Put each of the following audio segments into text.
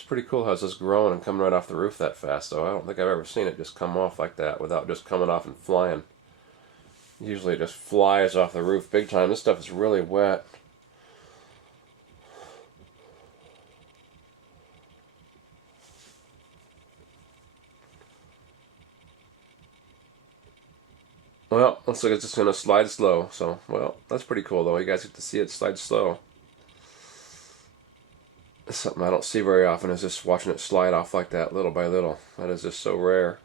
It's pretty cool how it's just growing and coming right off the roof that fast, though. I don't think I've ever seen it just come off like that without just coming off and flying. Usually it just flies off the roof big time. This stuff is really wet. Well, looks like it's just going to slide slow. So, well, that's pretty cool, though. You guys get to see it slide slow. It's something I don't see very often, is just watching it slide off like that, little by little. That is just so rare.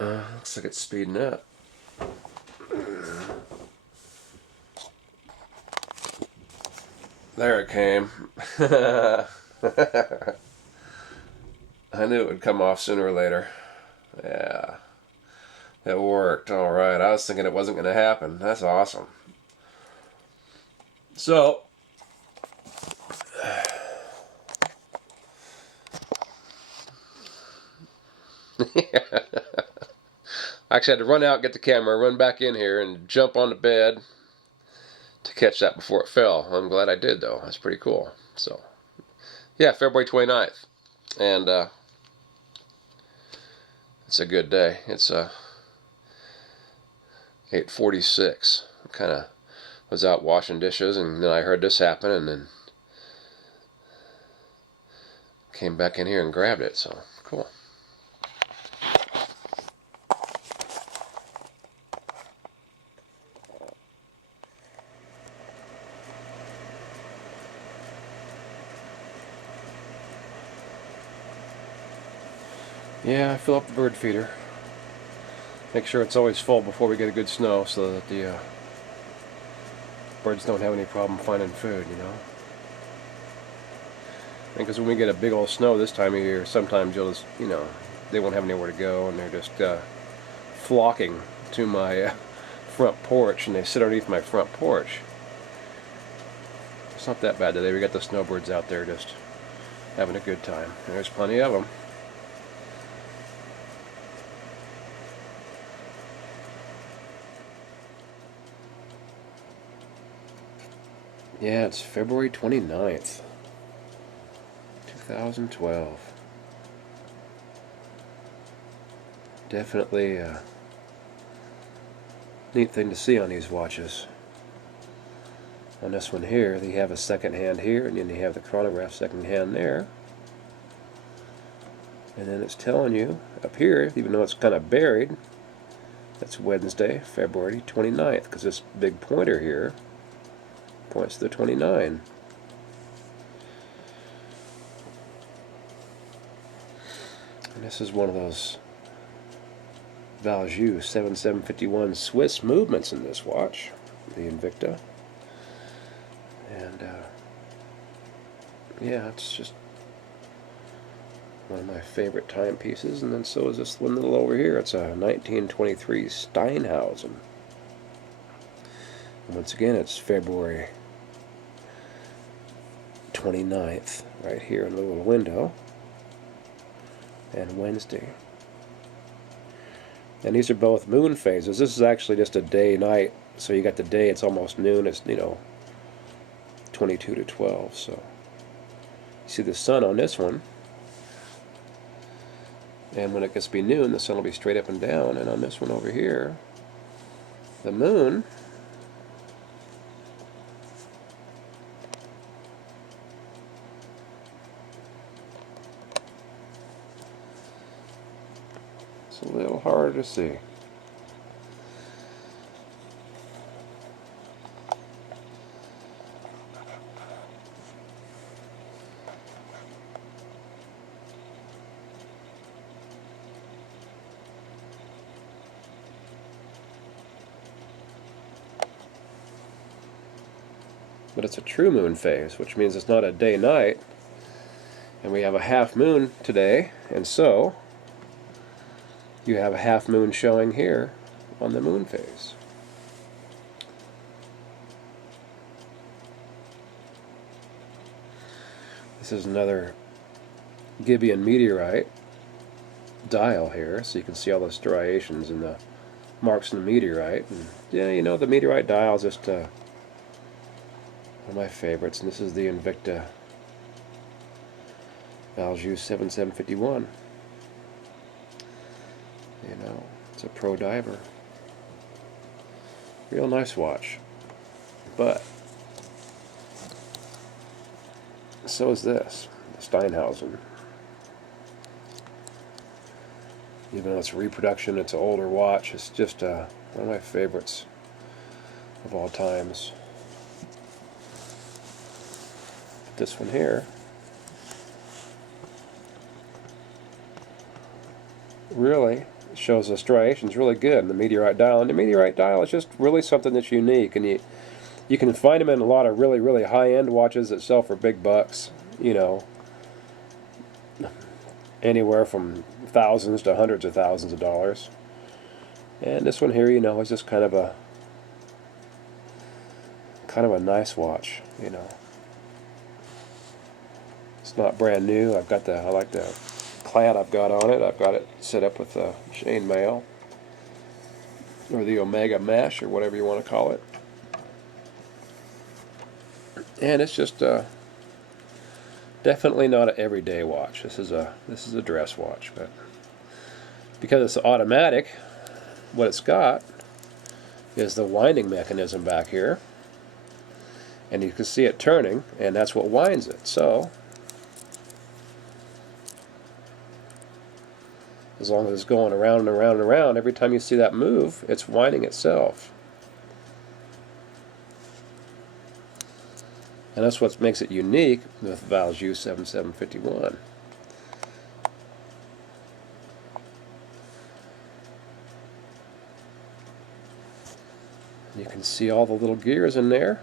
Looks like it's speeding up. There it came. I knew it would come off sooner or later. Yeah. It worked. Alright. I was thinking it wasn't going to happen. That's awesome. So, I actually had to run out, get the camera, run back in here, and jump on the bed to catch that before it fell. I'm glad I did, though. That's pretty cool. So, yeah, February 29th. And it's a good day. It's 8:46. Kind of was out washing dishes, and then I heard this happen, and then came back in here and grabbed it. So, cool. Yeah, I fill up the bird feeder. Make sure it's always full before we get a good snow so that the birds don't have any problem finding food, you know. Because when we get a big old snow this time of year, sometimes you'll just, you know, they won't have anywhere to go, and they're just flocking to my front porch, and they sit underneath my front porch. It's not that bad today. We got the snowbirds out there just having a good time. There's plenty of them. Yeah, it's February 29th, 2012. Definitely a neat thing to see on these watches. On this one here, they have a second hand here, and then they have the chronograph second hand there. And then it's telling you up here, even though it's kind of buried, that's Wednesday, February 29th, because this big pointer here points to the 29. And this is one of those Valjoux 7751 Swiss movements in this watch, the Invicta. And yeah, it's just one of my favorite timepieces. And then so is this one little over here. It's a 1923 Steinhausen. And once again, it's February 29th, right here in the little window, and Wednesday. And these are both moon phases. This is actually just a day-night, so you got the day, it's almost noon, it's, you know, 22 to 12, so you see the sun on this one, and when it gets to be noon, the sun will be straight up and down, and on this one over here, the moon it's a little harder to see. But it's a true moon phase, which means it's not a day-night. And we have a half moon today, and so you have a half moon showing here on the moon phase. This is another Gibeon meteorite dial here, so you can see all the striations and the marks in the meteorite. And yeah, you know, the meteorite dial is just One of my favorites, and this is the Invicta Valjoux 7751. You know, it's a pro diver. Real nice watch. But so is this, the Steinhausen. Even though it's a reproduction, it's an older watch. It's just one of my favorites of all times. This one here really shows the striations really good in the meteorite dial. And the meteorite dial is just really something that's unique, and you can find them in a lot of really high-end watches that sell for big bucks, you know, anywhere from thousands to hundreds of thousands of dollars. And this one here, you know, is just kind of a nice watch, you know. It's not brand new. I like the clad I've got on it. I've got it set up with the chainmail or the Omega mesh or whatever you want to call it. And it's just definitely not an everyday watch. This is a dress watch, but because it's automatic, what it's got is the winding mechanism back here, and you can see it turning, and that's what winds it. So as long as it's going around and around and around, every time you see that move, it's winding itself. And that's what makes it unique with Valjoux 7751. You can see all the little gears in there.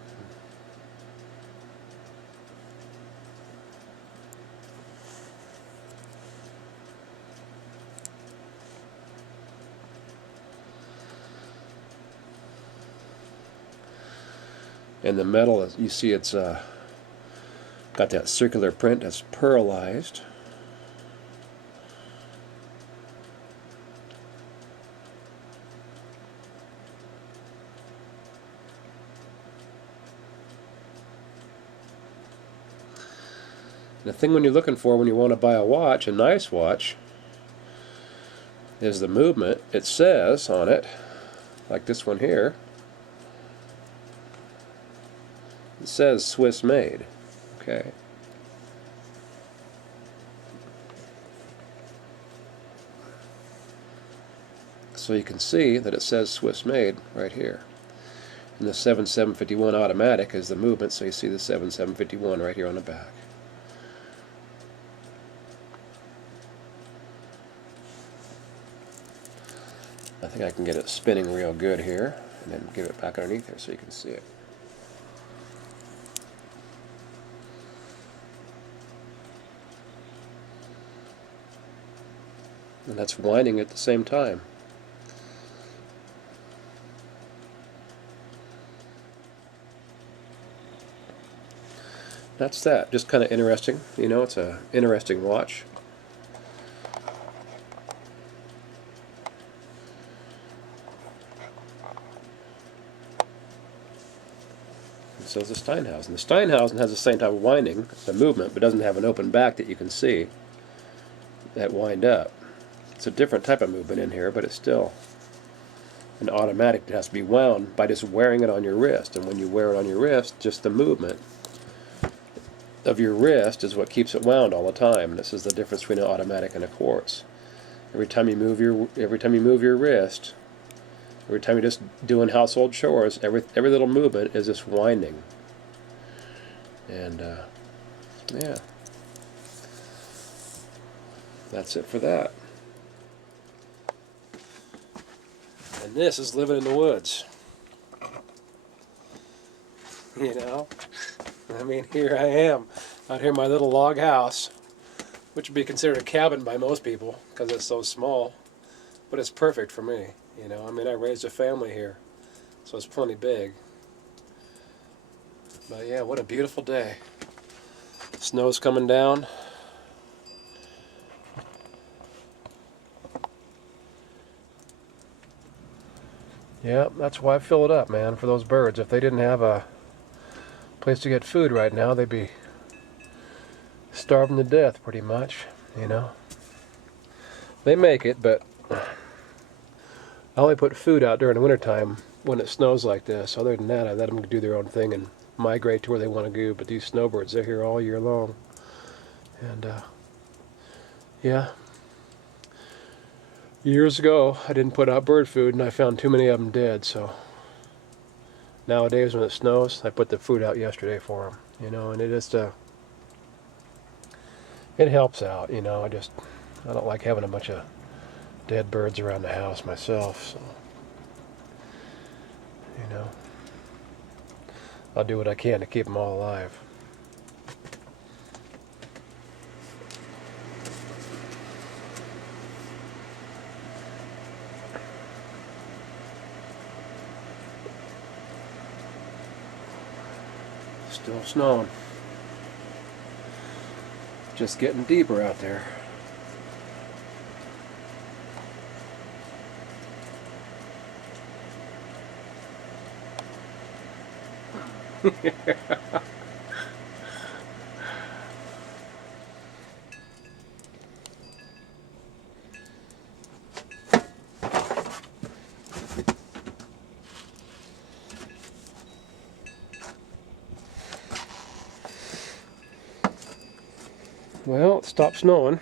And the metal, you see, it's got that circular print that's pearlized. The thing when you're looking for when you want to buy a watch, a nice watch, is the movement. It says on it, like this one here, it says Swiss made. Okay. So you can see that it says Swiss made right here. And the 7751 automatic is the movement, so you see the 7751 right here on the back. I think I can get it spinning real good here, and then give it back underneath here so you can see it. And that's winding at the same time. That's that. Just kind of interesting. You know, it's an interesting watch. And so is the Steinhausen. The Steinhausen has the same type of winding, the movement, but doesn't have an open back that you can see that wind up. It's a different type of movement in here, but it's still an automatic that has to be wound by just wearing it on your wrist. And when you wear it on your wrist, just the movement of your wrist is what keeps it wound all the time. And this is the difference between an automatic and a quartz. Every time you move your wrist, every time you're just doing household chores, every little movement is just winding. And yeah, that's it for that. And this is living in the woods. You know? I mean, here I am, out here in my little log house, which would be considered a cabin by most people, because it's so small. But it's perfect for me, you know? I mean, I raised a family here, so it's plenty big. But yeah, what a beautiful day. Snow's coming down. Yep, that's why I fill it up, man, for those birds. If they didn't have a place to get food right now, they'd be starving to death pretty much, you know. They make it, but I only put food out during the wintertime when it snows like this. Other than that, I let them do their own thing and migrate to where they want to go. But these snowbirds, they're here all year long. And yeah, years ago I didn't put out bird food and I found too many of them dead. So nowadays when it snows, I put the food out yesterday for them, you know. And it just it helps out, you know. I don't like having a bunch of dead birds around the house myself, so you know, I'll do what I can to keep them all alive. Still snowing. Just getting deeper out there. Well, it stopped snowing.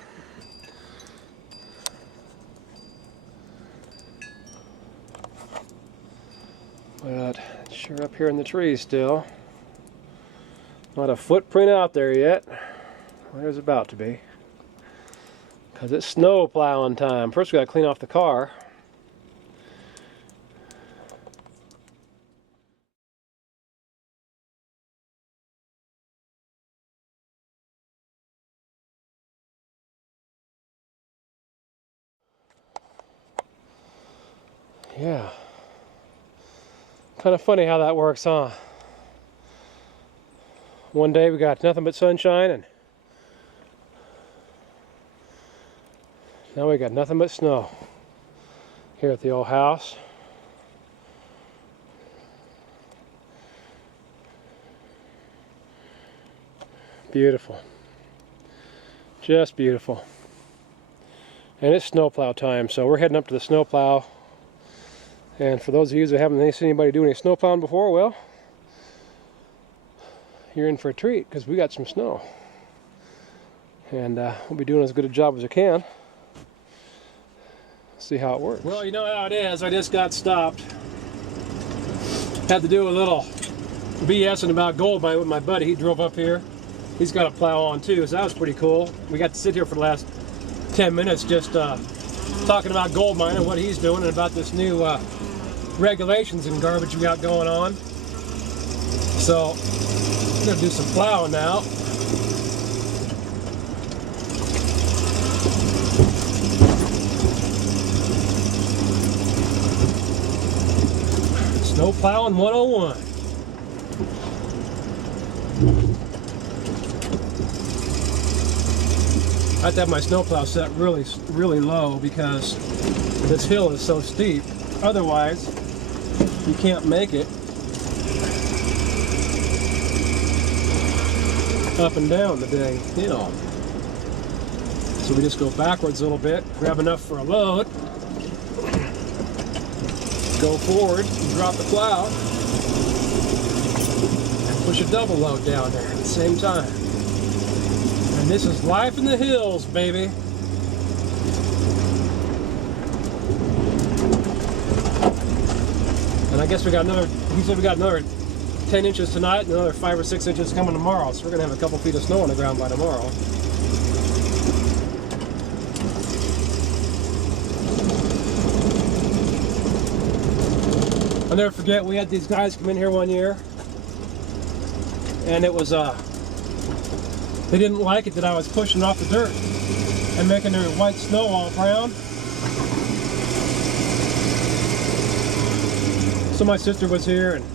But it's sure up here in the trees still. Not a footprint out there yet. There's about to be. Because it's snow plowing time. First we got to clean off the car. Yeah. Kind of funny how that works, huh? One day we got nothing but sunshine, and now we got nothing but snow here at the old house. Beautiful. Just beautiful. And it's snowplow time, so we're heading up to the snowplow. And for those of you who haven't seen anybody do any snowplowing before, well, you're in for a treat because we got some snow. And we'll be doing as good a job as we can. See how it works. Well, you know how it is. I just got stopped. Had to do a little BSing about gold mine with my buddy. He drove up here. He's got a plow on too, so that was pretty cool. We got to sit here for the last 10 minutes just talking about gold mine and what he's doing and about this new regulations and garbage we got going on. So I'm gonna do some plowing now. Snow plowing 101. I have to have my snowplow set really low because this hill is so steep. Otherwise, you can't make it up and down the dang hill. So we just go backwards a little bit, grab enough for a load, go forward, and drop the plow, and push a double load down there at the same time. And this is life in the hills, baby. And I guess we got another, he said we got another 10 inches tonight and another 5 or 6 inches coming tomorrow. So we're going to have a couple feet of snow on the ground by tomorrow. I'll never forget, we had these guys come in here one year. And it was, they didn't like it that I was pushing off the dirt and making their white snow all brown. So my sister was here and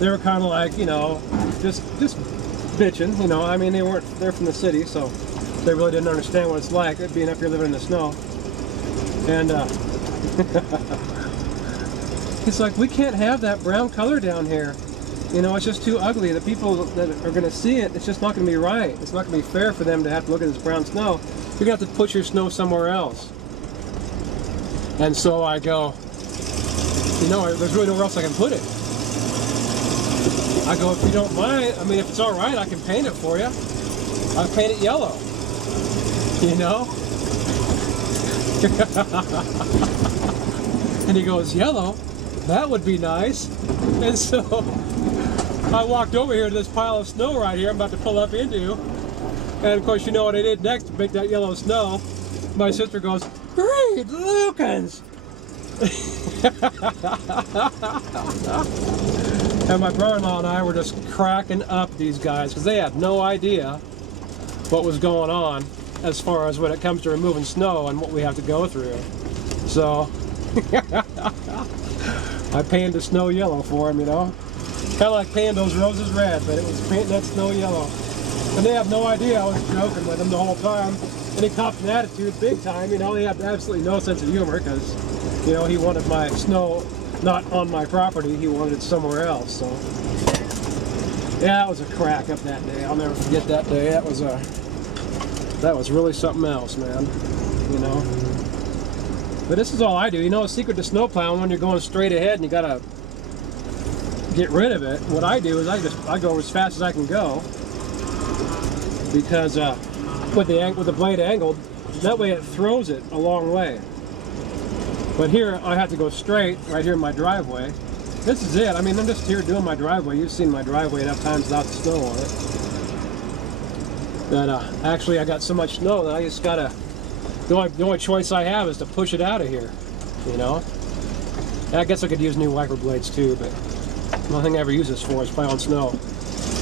they were kind of like, you know, just bitching, you know. I mean, they're from the city, so they really didn't understand what it's like being up here living in the snow. And he's like, we can't have that brown color down here. You know, it's just too ugly. The people that are going to see it, it's just not going to be right. It's not going to be fair for them to have to look at this brown snow. You're going to have to put your snow somewhere else. And so I go, you know, there's really nowhere else I can put it. I go, if you don't mind, I mean, if it's all right, I can paint it for you. I'll paint it yellow. You know? And he goes, yellow? That would be nice. And so I walked over here to this pile of snow right here I'm about to pull up into. And of course, you know what I did next to make that yellow snow? My sister goes, great, Lukens! And my brother-in-law and I were just cracking up these guys because they had no idea what was going on as far as when it comes to removing snow and what we have to go through. So I painted the snow yellow for them, you know. Kind of like painting those roses red, but it was painting that snow yellow. And they have no idea I was joking with them the whole time. And he copped an attitude big time, you know. He had absolutely no sense of humor because, you know, he wanted my snow not on my property, he wanted it somewhere else. So yeah, that was a crack up that day. I'll never forget that day. That was really something else, man. You know. But this is all I do. You know, a secret to snowplowing when you're going straight ahead and you gotta get rid of it. What I do is I go as fast as I can go because with the blade angled, that way it throws it a long way. But here I have to go straight right here in my driveway. This is it. I mean, I'm just here doing my driveway. You've seen my driveway enough times without the snow on it. That actually I got so much snow that I just gotta. The only choice I have is to push it out of here. You know. And I guess I could use new wiper blades too, but the only thing I ever use this for is plowing snow.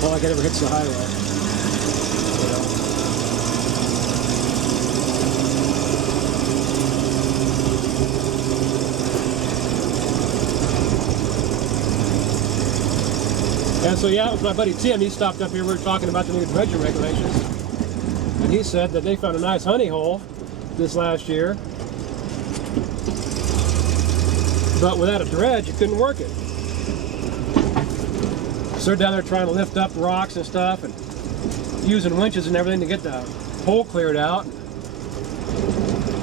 Not like it ever hits the highway. You know. And so yeah, it was my buddy Tim. He stopped up here. We were talking about the new dredging regulations, and he said that they found a nice honey hole this last year, but without a dredge, you couldn't work it. So they're down there trying to lift up rocks and stuff, and using winches and everything to get the hole cleared out.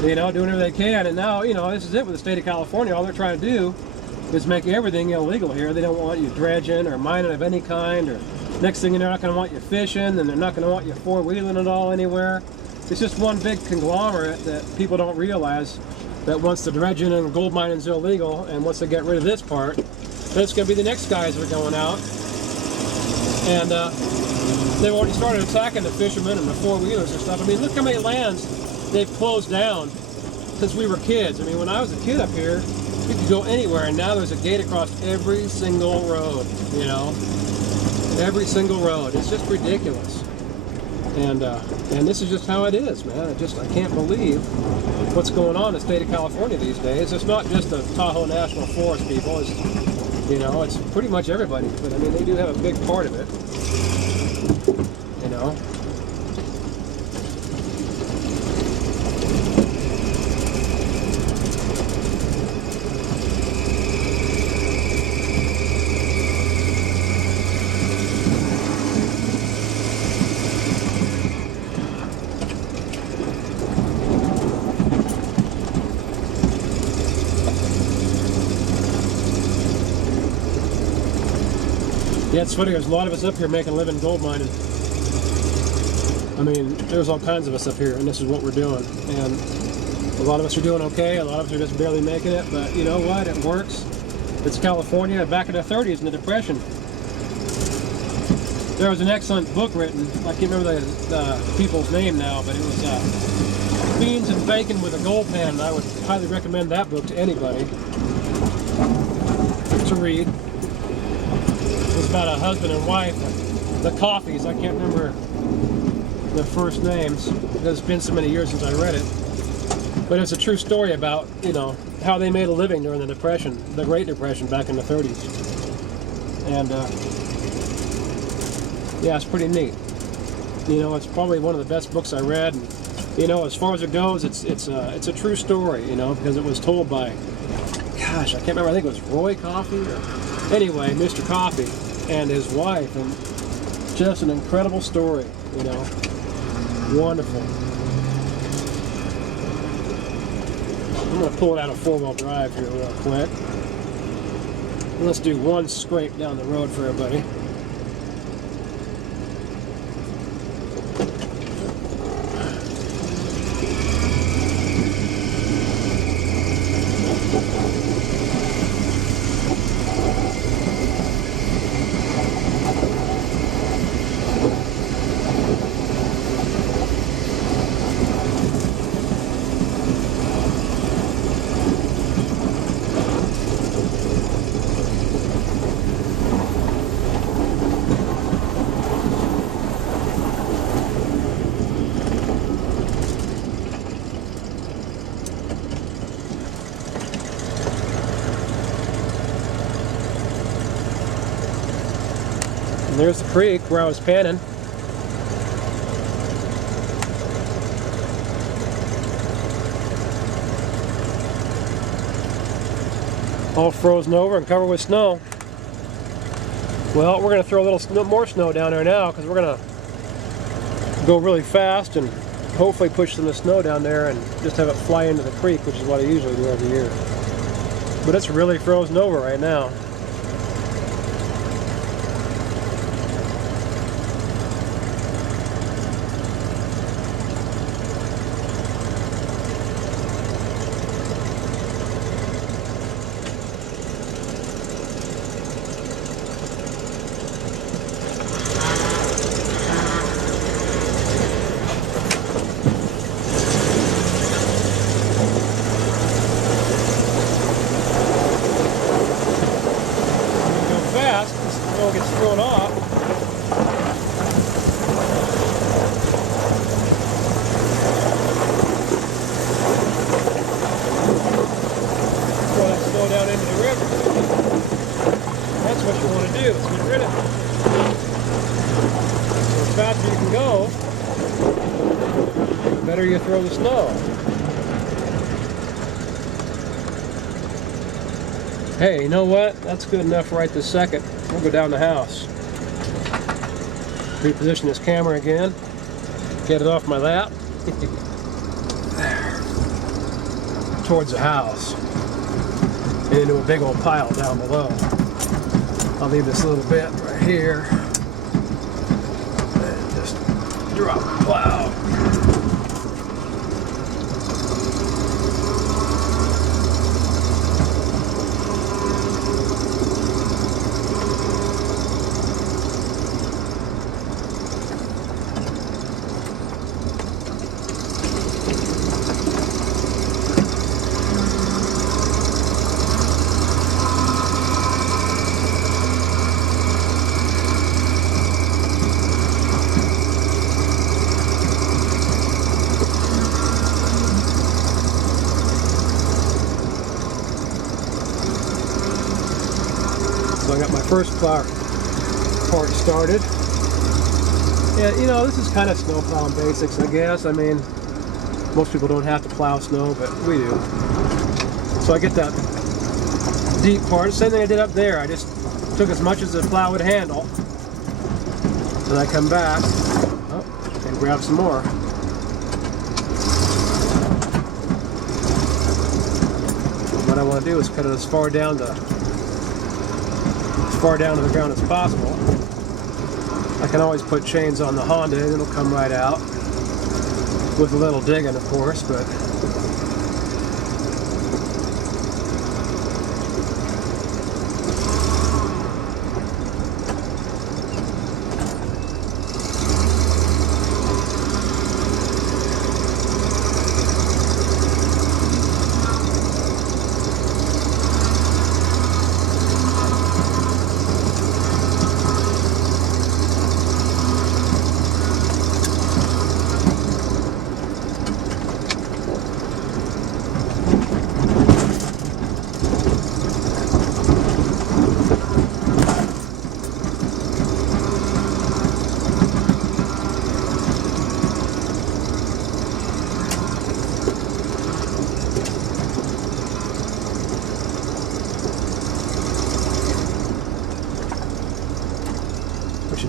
You know, doing everything they can, and now you know this is it with the state of California. All they're trying to do is make everything illegal here. They don't want you dredging or mining of any kind, or next thing you know, they're not going to want you fishing, and they're not going to want you four-wheeling at all anywhere. It's just one big conglomerate that people don't realize that once the dredging and gold mining is illegal, and once they get rid of this part, then it's going to be the next guys that are going out. And they've already started attacking the fishermen and the four-wheelers and stuff. I mean, look how many lands they've closed down since we were kids. I mean, when I was a kid up here, you could go anywhere, and now there's a gate across every single road, you know? Every single road. It's just ridiculous. And this is just how it is, man. I can't believe what's going on in the state of California these days. It's not just the Tahoe National Forest people. It's, you know, it's pretty much everybody. But I mean, they do have a big part of it, you know? Yeah, it's funny, there's a lot of us up here making a living gold mining. I mean, there's all kinds of us up here, and this is what we're doing. And a lot of us are doing okay, a lot of us are just barely making it, but you know what, it works. It's California back in the 30s in the Depression. There was an excellent book written, I can't remember the people's name now, but it was Beans and Bacon with a Gold Pan, and I would highly recommend that book to anybody to read. It was about a husband and wife, the Coffees. I can't remember their first names. It's been so many years since I read it. But it's a true story about, you know, how they made a living during the Depression, the Great Depression back in the 30s. And yeah, it's pretty neat. You know, it's probably one of the best books I read. And, you know, as far as it goes, it's a true story, you know, because it was told by, gosh, I can't remember. I think it was Roy Coffee or anyway, Mr. Coffee. and his wife, and just an incredible story, you know. Wonderful. I'm going to pull it out of 4-wheel drive here real quick. And let's do one scrape down the road for everybody. And there's the creek where I was panning. All frozen over and covered with snow. Well, we're going to throw a little more snow down there now because we're going to go really fast and hopefully push some of the snow down there and just have it fly into the creek, which is what I usually do every year. But it's really frozen over right now. Gets thrown off. Throw that snow down into the river. That's what you want to do, is get rid of it. So the faster you can go, the better you throw the snow. Hey, you know what? That's good enough right this second. We'll go down the house. Reposition this camera again. Get it off my lap. There. Towards the house. And into a big old pile down below. I'll leave this little bit right here. And just drop the plow. So I got my first plow part started. Yeah, you know, this is kind of snowplowing basics, I guess. I mean, most people don't have to plow snow, but we do. So I get that deep part. Same thing I did up there. I just took as much as the plow would handle. Then I come back and grab some more. What I want to do is cut it as far down to the ground as possible. I can always put chains on the Honda and it'll come right out with a little digging, of course, but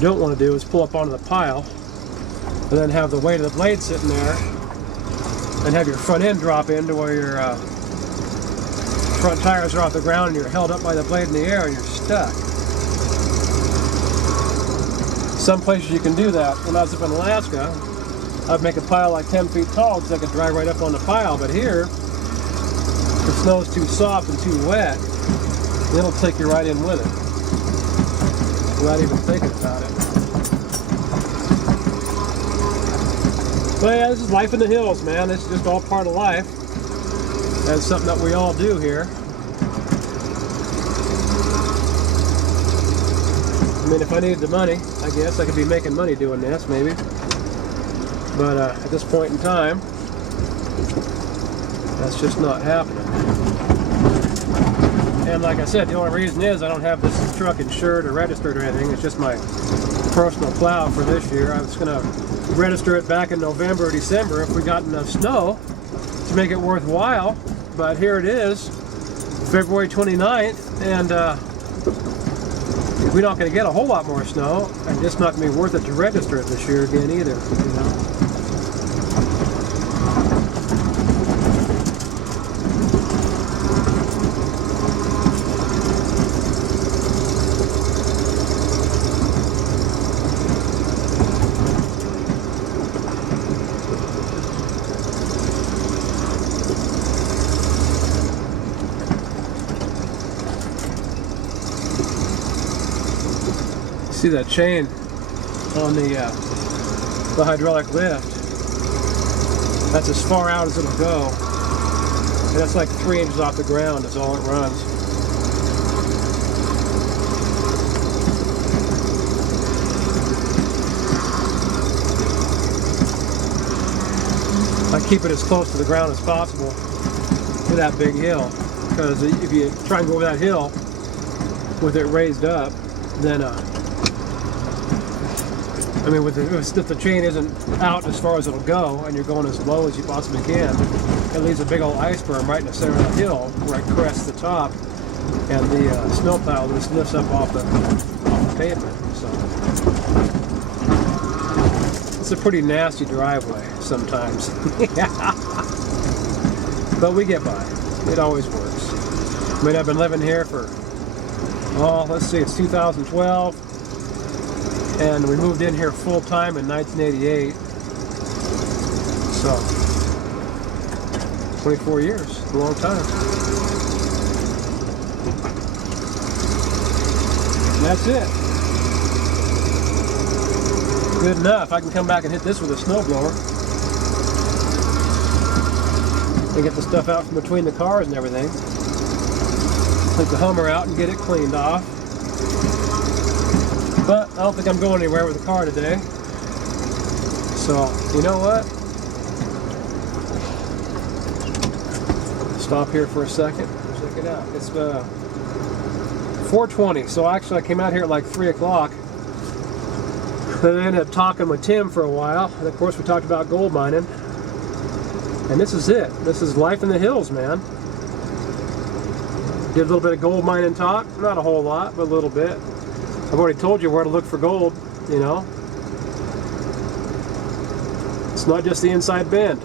don't want to do is pull up onto the pile and then have the weight of the blade sitting there and have your front end drop into where your front tires are off the ground and you're held up by the blade in the air and you're stuck. Some places you can do that. When I was up in Alaska, I'd make a pile like 10 feet tall because I could drive right up on the pile, but here, the snow's too soft and too wet, it'll take you right in with it without even thinking about it. But yeah, this is life in the hills, man. It's just all part of life. That's something that we all do here. I mean, if I needed the money, I guess I could be making money doing this, maybe. But at this point in time, that's just not happening. And like I said, the only reason is I don't have this truck insured or registered or anything. It's just my personal plow for this year. I was going to register it back in November or December if we got enough snow to make it worthwhile. But here it is, February 29th, and we're not going to get a whole lot more snow, and it's not going to be worth it to register it this year again either, you know. See that chain on the hydraulic lift? That's as far out as it'll go, and that's like 3 inches off the ground. That's all it runs. I keep it as close to the ground as possible to that big hill, because if you try and go over that hill with it raised up, then I mean, if the chain isn't out as far as it'll go, and you're going as low as you possibly can, it leaves a big old ice berm right in the center of the hill where it crests the top, and the snowplow just lifts up off the pavement. So it's a pretty nasty driveway sometimes. But we get by. It always works. I mean, I've been living here for, oh, let's see, it's 2012. And we moved in here full time in 1988. So, 24 years, a long time. And that's it. Good enough. I can come back and hit this with a snowblower and get the stuff out from between the cars and everything. Take the Hummer out and get it cleaned off. But I don't think I'm going anywhere with the car today. So, you know what? Stop here for a second. Check it out. It's 4:20. So actually I came out here at like 3 o'clock. Then I ended up talking with Tim for a while. And of course we talked about gold mining. And this is it. This is life in the hills, man. Did a little bit of gold mining talk. Not a whole lot, but a little bit. I've already told you where to look for gold, you know. It's not just the inside bend.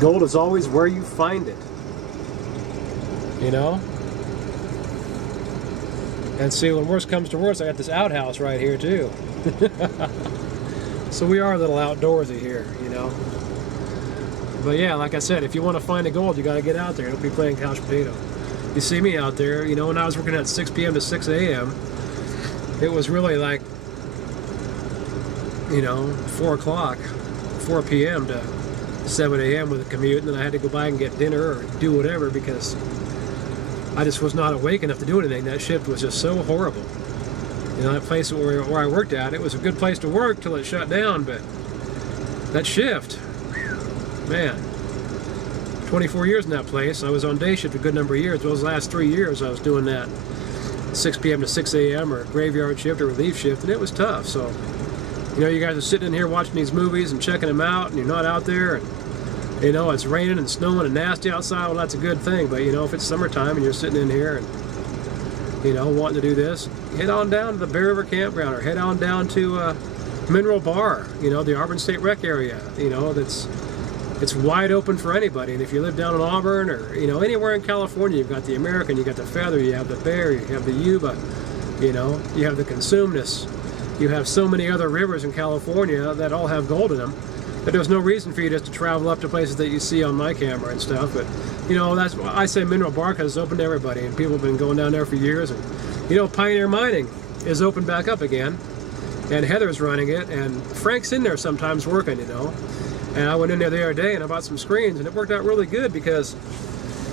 Gold is always where you find it, you know. And see, when worse comes to worse, I got this outhouse right here too. So we are a little outdoorsy here, you know. But yeah, like I said, if you want to find the gold, you got to get out there. Don't be playing couch potato. You see me out there, you know, when I was working at 6 p.m. to 6 a.m., it was really like, you know, 4 p.m. to 7 a.m. with a commute, and then I had to go by and get dinner or do whatever because I just was not awake enough to do anything. That shift was just so horrible. You know, that place where I worked at, it was a good place to work till it shut down, but that shift, man, 24 years in that place. I was on day shift a good number of years. Those last 3 years I was doing that 6 p.m. to 6 a.m. or graveyard shift or relief shift, and it was tough. So, you know, you guys are sitting in here watching these movies and checking them out, and you're not out there, and, you know, it's raining and snowing and nasty outside. Well, that's a good thing, but, you know, if it's summertime and you're sitting in here and you know, wanting to do this, head on down to the Bear River Campground, or head on down to Mineral Bar, you know, the Auburn State Rec area. You know, it's wide open for anybody. And if you live down in Auburn, or, you know, anywhere in California, you've got the American, you got the Feather, you have the Bear, you have the Yuba, you know, you have the Consumnes. You have so many other rivers in California that all have gold in them, that there's no reason for you just to travel up to places that you see on my camera and stuff. But, you know, that's why I say Mineral Bar, because it's open to everybody, and people have been going down there for years. And, you know, Pioneer Mining is open back up again, and Heather's running it, and Frank's in there sometimes working, you know. And I went in there the other day and I bought some screens, and it worked out really good because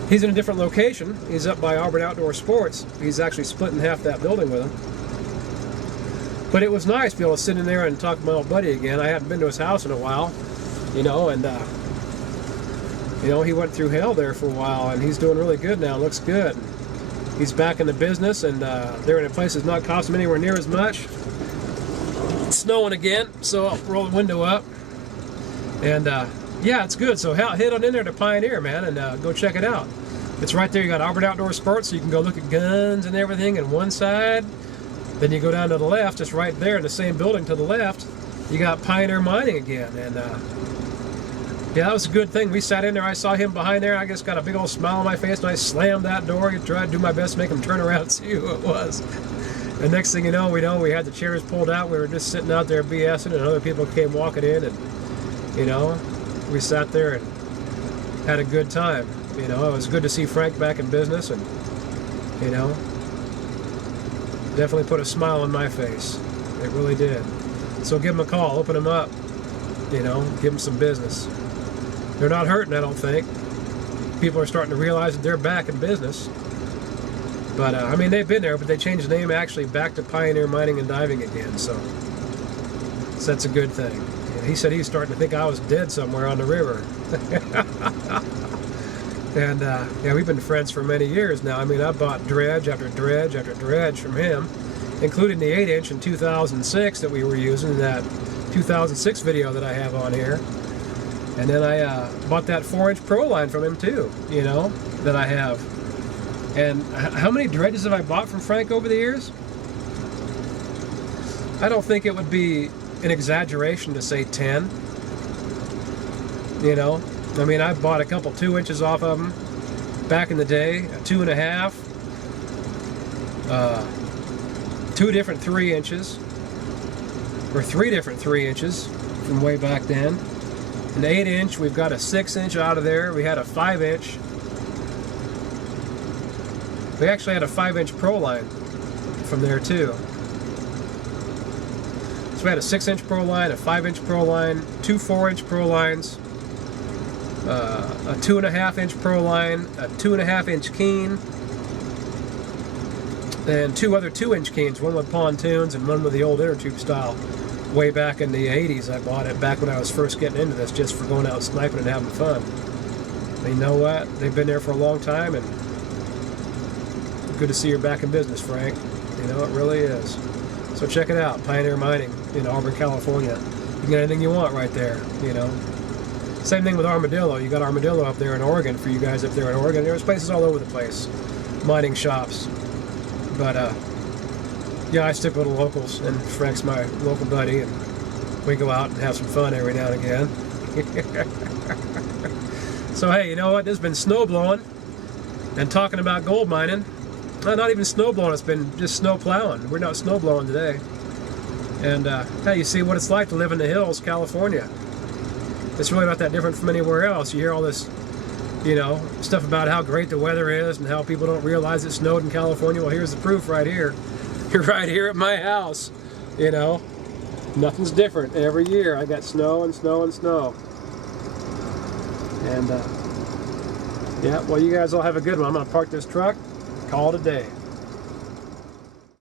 he's in a different location. He's up by Auburn Outdoor Sports. He's actually splitting half that building with him. But it was nice to be able to sit in there and talk to my old buddy again. I hadn't been to his house in a while, you know, and you know, he went through hell there for a while, and he's doing really good now. Looks good. He's back in the business, and they're in a place that's not costing him anywhere near as much. It's snowing again, so I'll roll the window up. And yeah, it's good. So head on in there to Pioneer, man, and go check it out. It's right there. You got Auburn Outdoor Sports, so you can go look at guns and everything on one side. Then you go down to the left, just right there in the same building to the left, you got Pioneer Mining again. And yeah, that was a good thing. We sat in there, I saw him behind there, I just got a big old smile on my face, and I slammed that door. I tried to do my best to make him turn around and see who it was. The next thing you know, we had the chairs pulled out. We were just sitting out there BSing, and other people came walking in, and, you know, we sat there and had a good time. You know, it was good to see Frank back in business, and, you know, definitely put a smile on my face. It really did. So give them a call, open them up, you know, give them some business. They're not hurting, I don't think. People are starting to realize that they're back in business. But, I mean, they've been there, but they changed the name actually back to Pioneer Mining and Diving again, so that's a good thing. And he said he's starting to think I was dead somewhere on the river. And, yeah, we've been friends for many years now. I mean, I bought dredge after dredge after dredge from him, including the 8-inch in 2006 that we were using in that 2006 video that I have on here. And then I bought that 4-inch Pro line from him, too, you know, that I have. And how many dredges have I bought from Frank over the years? I don't think it would be an exaggeration to say 10. You know? I mean, I bought a couple 2 inches off of them back in the day, a 2.5, 2 different 3 inches, or 3 different 3 inches from way back then. An 8-inch, we've got a 6-inch out of there. We had a 5-inch. We actually had a 5-inch Pro line from there too. So we had a 6-inch Pro line, a 5-inch Pro line, 2 4-inch Pro lines, a 2.5-inch Pro line, a 2.5-inch Keen, and 2 other 2-inch Keens, one with pontoons and one with the old inner tube style. Way back in the 80s, I bought it back when I was first getting into this, just for going out sniping and having fun. And you know what? They've been there for a long time, and good to see you're back in business, Frank. You know, it really is. So check it out, Pioneer Mining in Auburn, California. You can get anything you want right there, you know. Same thing with Armadillo. You got Armadillo up there in Oregon for you guys up there in Oregon. There's places all over the place, mining shops. But yeah, I stick with the locals, and Frank's my local buddy, and we go out and have some fun every now and again. So hey, you know what? This has been snow blowing and talking about gold mining. Not even snow blowing, it's been just snow plowing. We're not snow blowing today. And hey, you see what it's like to live in the hills, California. It's really not that different from anywhere else. You hear all this, you know, stuff about how great the weather is and how people don't realize it snowed in California. Well, here's the proof right here. You're right here at my house, you know. Nothing's different every year. I got snow and snow and snow. And yeah, well, you guys all have a good one. I'm going to park this truck, call it a day.